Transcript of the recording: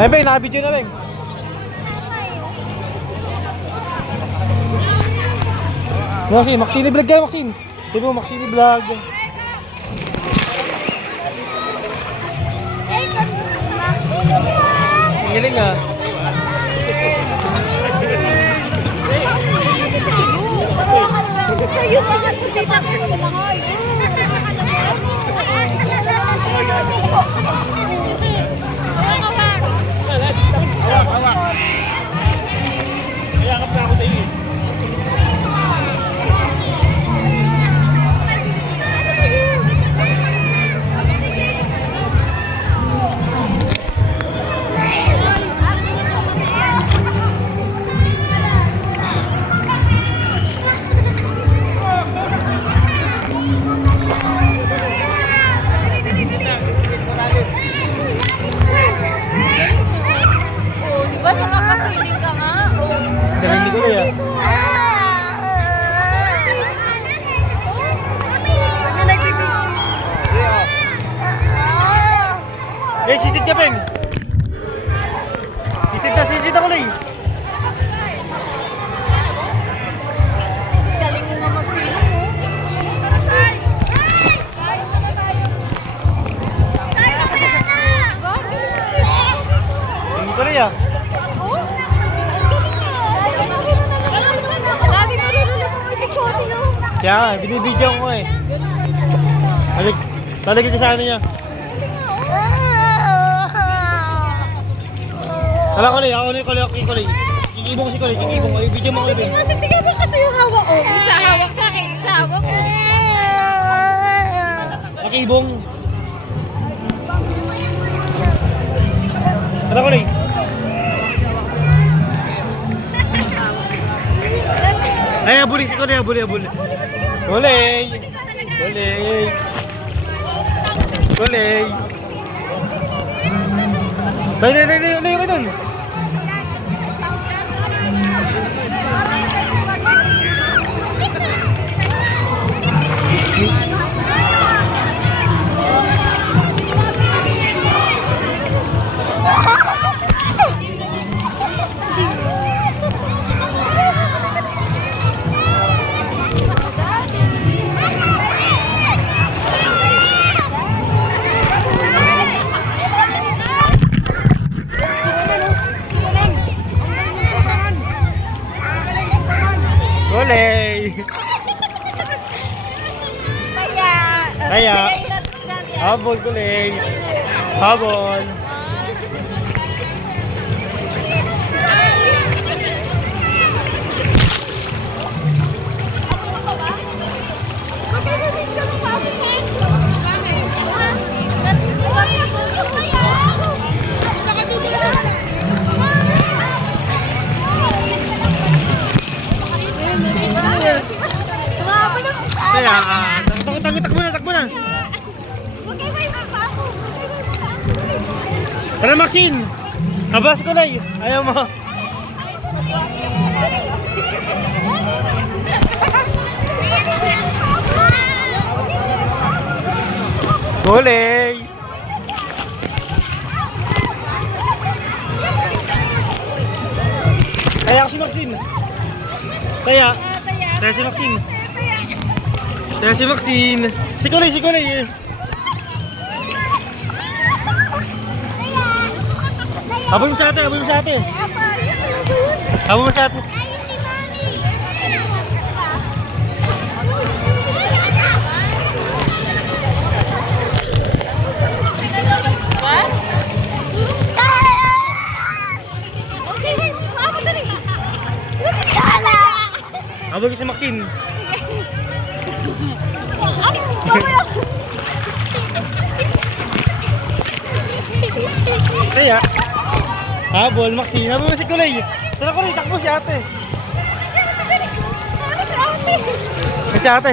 Ay, Beng, naka-video na, Beng. Maxine, Maxine Vlog kayo, Maxine. Sabi mo, Maxine Vlog. Ang galing ah. Sa'yo pa sa putita ko lang ay. Hawak. Ayakap na ako sa iyo. Diba nakakasiling ka nga? Galing ni Kulay ah. Eh, sisid ka, Beng. Sisid na Kulay. Galing mo nga magsilang mo. Galing Kulay ah. Dati nalulunod ang music ko. Kaya nga, binibidyo ko eh. Talagay ko sa ano niya. Tala Kulay, ako na yung Kulay. Kikibong si Kulay, kikibong. Ay, video mo ko ibig. Kasi tingnan mo kasi yung hawak ko. Isa hawak sa akin, isa hawak ko. Makibong. Tala Kulay. Ay, abuli si Kulay, abuli. Kulay. Tayo ka dun. Kulay. Kaya. Habol, Kulay. Habol. Kaya, takbo na. Tara, Maxine. Abas ko na eh. Ayaw mo. Kulay. Kaya si Maxine. Kaya si Maxine. Si Maxine. Si Kulay eh. Habol mo sa ate. Habol ko si Maxine. Kaya habol, Maxine. Habol mo si Kulay. Tara Kulay, takbo si ate. Si ate.